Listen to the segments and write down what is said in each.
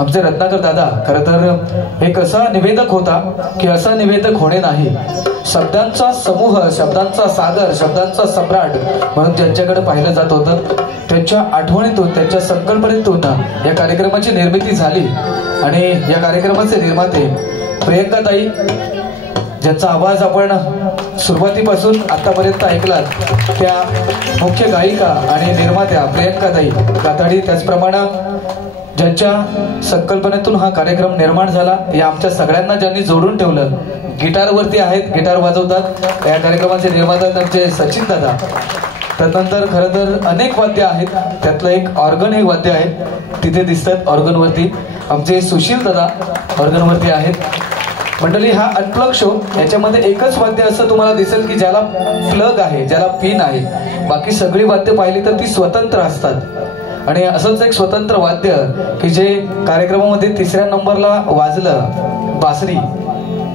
आमचे रत्नाकर दादा खरं तर एक असा निवेदक होता की असा निवेदक होणे नाही, शब्दांचा समूह, शब्दांचा सागर, शब्दांचा सम्राट म्हणून ज्यांच्याकडे पाहिलं जात होतं त्यांच्या आठवणीतून, त्यांच्या संकल्पनेतून या कार्यक्रमाची निर्मिती झाली. आणि या कार्यक्रमाचे निर्माते प्रियंकाताई, ज्यांचा आवाज आपण सुरुवातीपासून आतापर्यंत ऐकलात, त्या मुख्य गायिका आणि निर्मात्या प्रियंकाताई काताडी, त्याचप्रमाणे ज्यांच्या संकल्पनेतून हा कार्यक्रम निर्माण झाला, या आमच्या सगळ्यांना ज्यांनी जोडून ठेवलं. गिटारवरती आहेत, गिटार वाजवतात या कार्यक्रमाचे निर्माता आमचे सचिन दादा. त्यानंतर खरं तर अनेक वाद्य आहेत, त्यातलं एक ऑर्गन हे वाद्य आहे, तिथे दिसतात ऑर्गनवरती आमचे सुशील दादा ऑर्गनवरती आहेत. मंडळी, हा अनप्लग शो, याच्यामध्ये एकच वाद्य असं तुम्हाला दिसेल की ज्याला प्लग आहे, ज्याला पिन आहे. बाकी सगळी वाद्य पाहिली तर ती स्वतंत्र असतात. आणि असंच एक स्वतंत्र वाद्य की जे कार्यक्रमामध्ये 3ऱ्या नंबरला वाजलं, बासरी,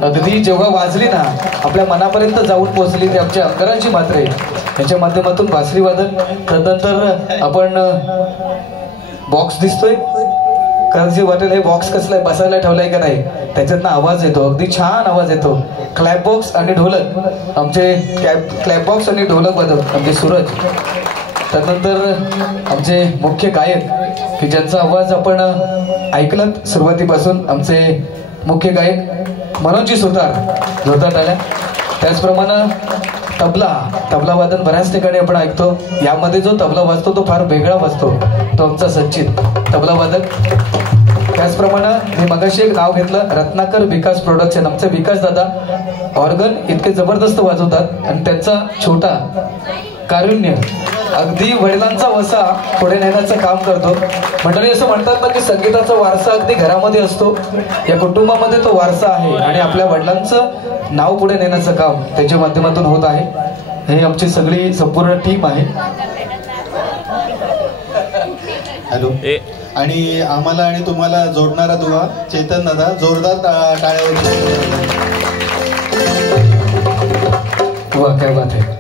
अगदी जेव्हा वाजली ना आपल्या मनापर्यंत जाऊन पोहोचली, ती आमच्या अंगरांची मात्रे याच्या माध्यमातून बासरी वादन. त्यानंतर आपण बॉक्स दिसतोय, कारण वाटेल हे बॉक्स कसलाय, बसायला ठेवलाय का नाही, त्याच्यातनं आवाज येतो, अगदी छान आवाज येतो. क्लॅप बॉक्स आणि ढोलक, आमचे क्लॅप बॉक्स आणि ढोलक वादक आमचे सूरज. त्यानंतर आमचे मुख्य गायक की ज्यांचा आवाज आपण ऐकलात सुरुवातीपासून, आमचे मुख्य गायक मनोजी सुतार, जोरदार आल्या. त्याचप्रमाणे तबला वादन बऱ्याच ठिकाणी आपण ऐकतो, यामध्ये जो तबला वाजतो तो फार वेगळा वाजतो, तो आमचा सचिन तबला वादक. त्याचप्रमाणे मी मगाशी एक नाव घेतलं, रत्नाकर विकास प्रोडक्शन, आमचे विकास दादा ऑर्गन इतके जबरदस्त वाजवतात आणि त्यांचा छोटा कारुण्य अगदी वडिलांचा वसा पुढे नेण्याचं काम करतो. मंडळी, असं म्हणतात ना की संगीताचा वारसा अगदी घरामध्ये असतो, या कुटुंबामध्ये तो वारसा आहे आणि आपल्या वडिलांचं नाव पुढे नेण्याचं काम त्यांच्या माध्यमातून होत आहे. हे आमची सगळी संपूर्ण टीम आहे. हॅलो. आणि आम्हाला आणि तुम्हाला जोडणारा दुवा चेतन दादा, जोरदार टाळ्या. काय बात आहे.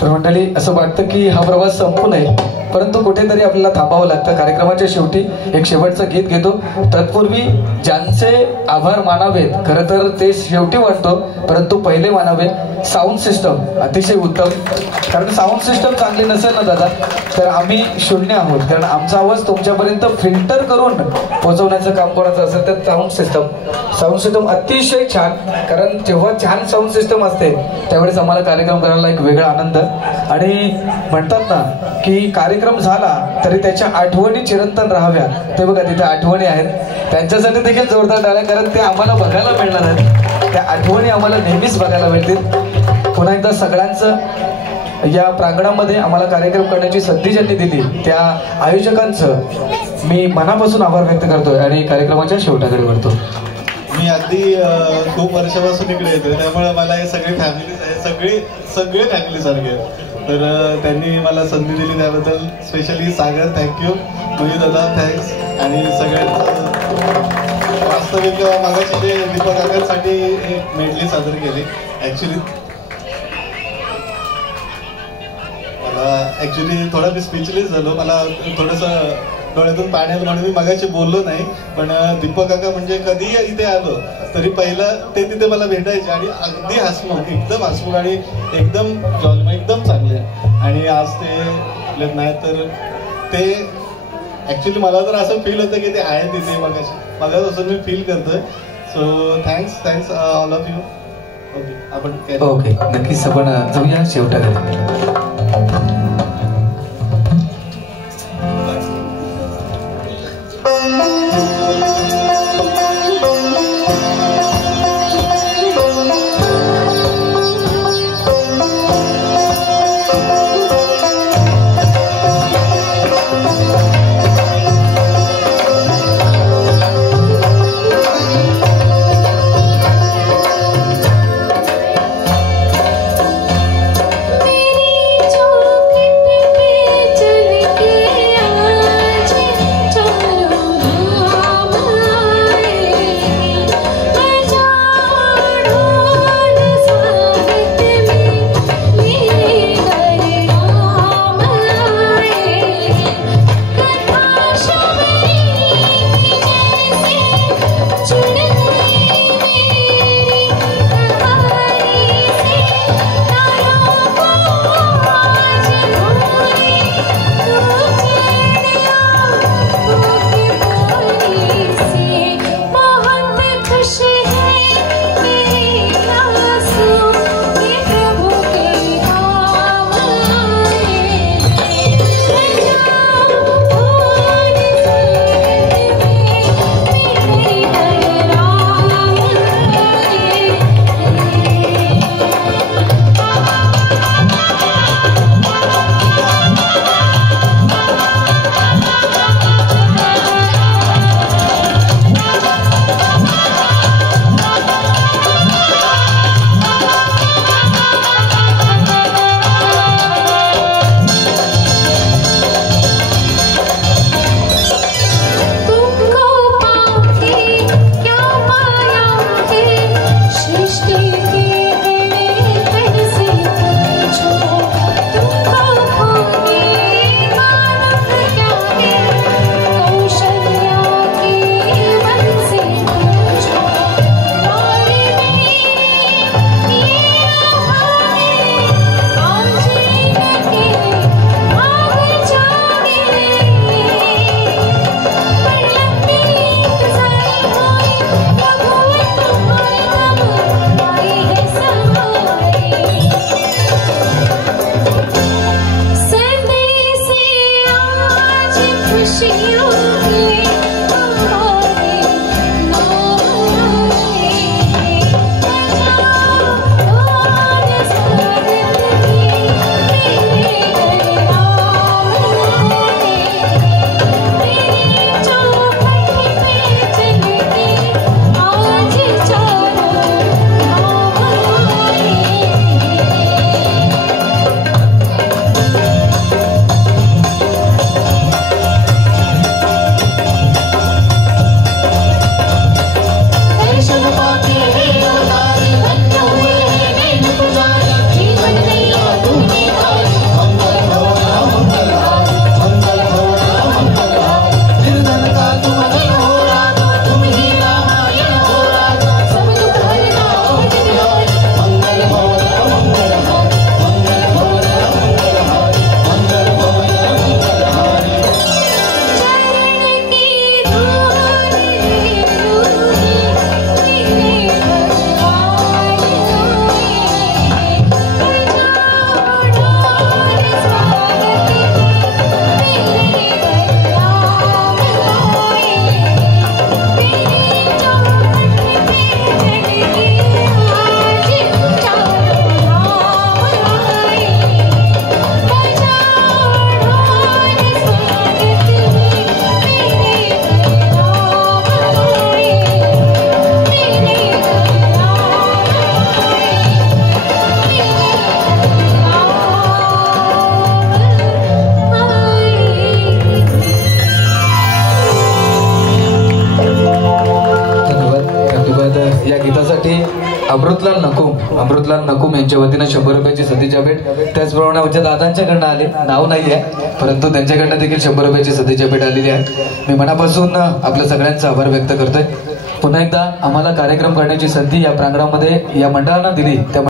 तर मंडळी, असं वाटतं की हा प्रवास संपू नये, परंतु कुठेतरी आपल्याला थांबावं लागतं. कार्यक्रमाच्या शेवटी एक शेवटचं गीत घेतो, तत्पूर्वी ज्यांचे आभार मानावेत खरं तर ते शेवटी वाटतो, परंतु पहिले मानावे साऊंड सिस्टम अतिशय उत्तम. कारण साऊंड सिस्टम चांगली नसेल ना दादा तर आम्ही शून्य आहोत. कारण आमचा आवाज तुमच्यापर्यंत फिल्टर करून पोहोचवण्याचं काम करायचं असेल तर साऊंड सिस्टम अतिशय छान. कारण जेव्हा छान साऊंड सिस्टम असते त्यावेळेस आम्हाला कार्यक्रम करायला एक वेगळा आनंद. आणि म्हणतात ना की कार्यक्रम झाला तरी त्याच्या आठवणी चिरंतन राहाव्या, ते बघा तिथे आठवणी आहेत, त्यांच्यासाठी देखील जोरदार टाळ्या. कारण ते आम्हाला बघायला मिळणार आहेत, त्या आठवणी आम्हाला नेहमीच बघायला मिळतील. पुन्हा एकदा सगळ्यांचं या प्रांगणामध्ये आम्हाला कार्यक्रम करण्याची संधी ज्यांनी दिली त्या आयोजकांचं मी मनापासून आभार व्यक्त करतोय आणि कार्यक्रमाच्या शेवटाकडे वळतो. मी अगदी खूप वर्षापासून इकडे येतोय, त्यामुळे मला हे सगळे फॅमिलीज आहे, सगळे फॅमिली सारखे आहेत. तर त्यांनी मला संधी दिली त्याबद्दल स्पेशली सागर थँक्यू, मोहित दादा थँक्स. आणि सगळ्यांचं वास्तविक मागाशी ते दीपक काकांसाठी एक मेडली सादर केली. ॲक्च्युली थोडा मी स्पीचलेस झालो, मला थोडंसं डोळ्यातून पाण्यात म्हणून मी मगाशी बोललो नाही. पण दीपक काका म्हणजे कधीही इथे आलो तरी पहिला ते तिथे मला भेटायचे आणि अगदी हसमुख, एकदम हसमुख आणि एकदम जॉल, एकदम चांगले. आणि आज ते आपल्यात नाही तर ते ॲक्च्युली मला तर असं फील होतं की ते आहेत तिथे मगापासून मी फील करतोय. So thanks all of you. Okay, नक्कीच आपण जाऊया शेवटाकडे. अमृतलाल नकुम यांच्या वतीनं 100 रुपयाची सतीच्या भेट. त्याचप्रमाणे आमच्या दादांच्याकडनं आले, नाव नाही आहे परंतु त्यांच्याकडनं देखील 100 रुपयाची सतीच्या भेट आलेली आहे. मी मनापासून आपल्या सगळ्यांचा आभार व्यक्त करतोय. पुन्हा एकदा आम्हाला कार्यक्रम करण्याची संधी या प्रांगणामध्ये या मंडळांना दिली त्या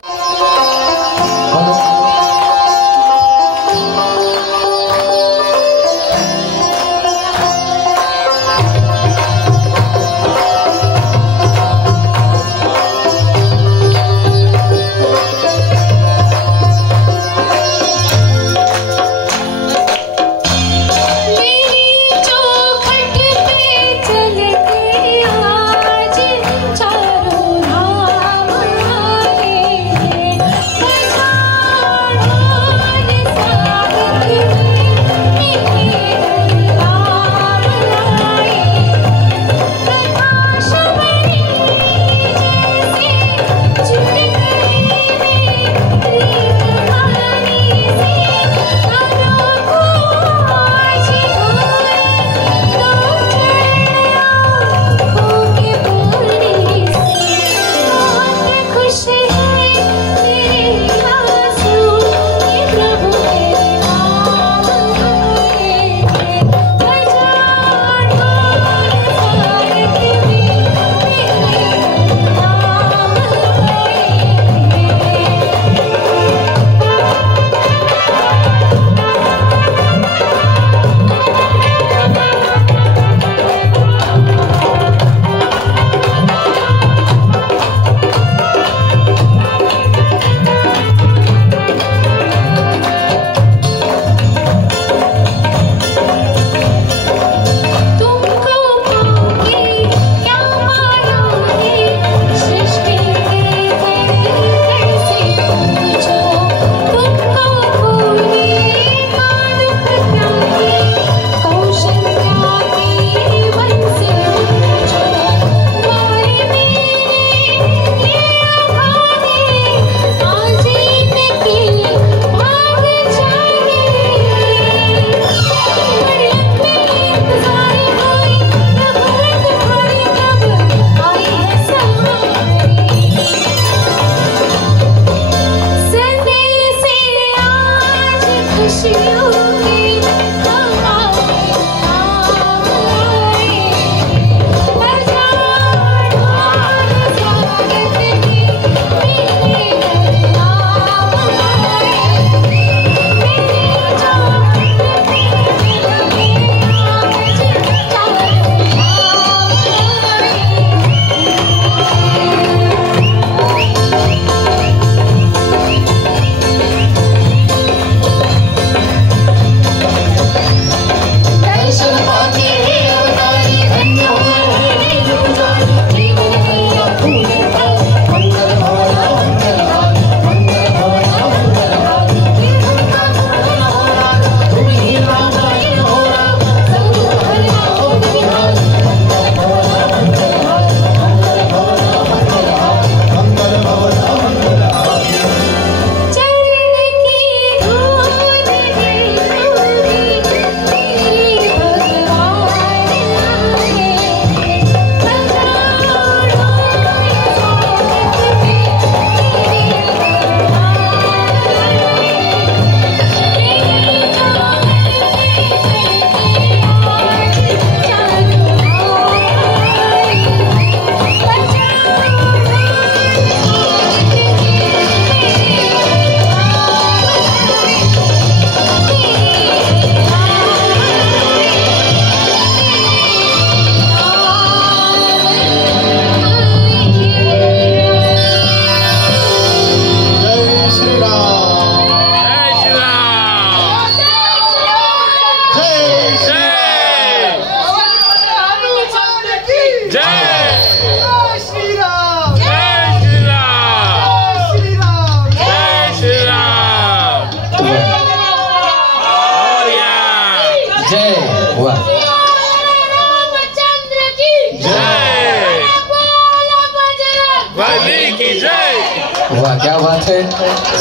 वाह क्या बात है,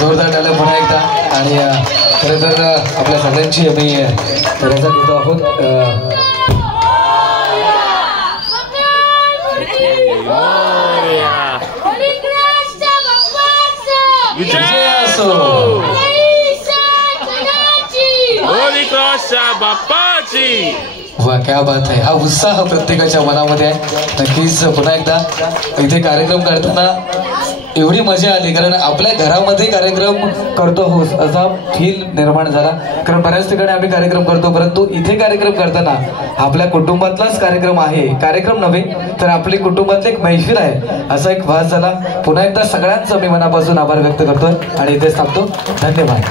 जोरदार टाळ्या पुन्हा एकदा. आणि खरं तर आपल्या सगळ्यांची आम्ही रजा देतो आहोत. बाप्पाची. वा क्या बात आहे. हा उत्साह प्रत्येकाच्या मनामध्ये आहे. नक्कीच पुन्हा एकदा इथे कार्यक्रम करताना एवढी मजा आली, कारण आपल्या घरामध्ये कार्यक्रम करतो हो असा फील निर्माण झाला. कारण बऱ्याच ठिकाणी आम्ही कार्यक्रम करतो, परंतु इथे कार्यक्रम करताना आपल्या कुटुंबातलाच कार्यक्रम आहे, कार्यक्रम नव्हे तर आपली कुटुंबातली एक मैफिल आहे असा एक भास झाला. पुन्हा एकदा सगळ्यांचं मी मनापासून आभार व्यक्त करतोय आणि इथेच थांबतो. धन्यवाद.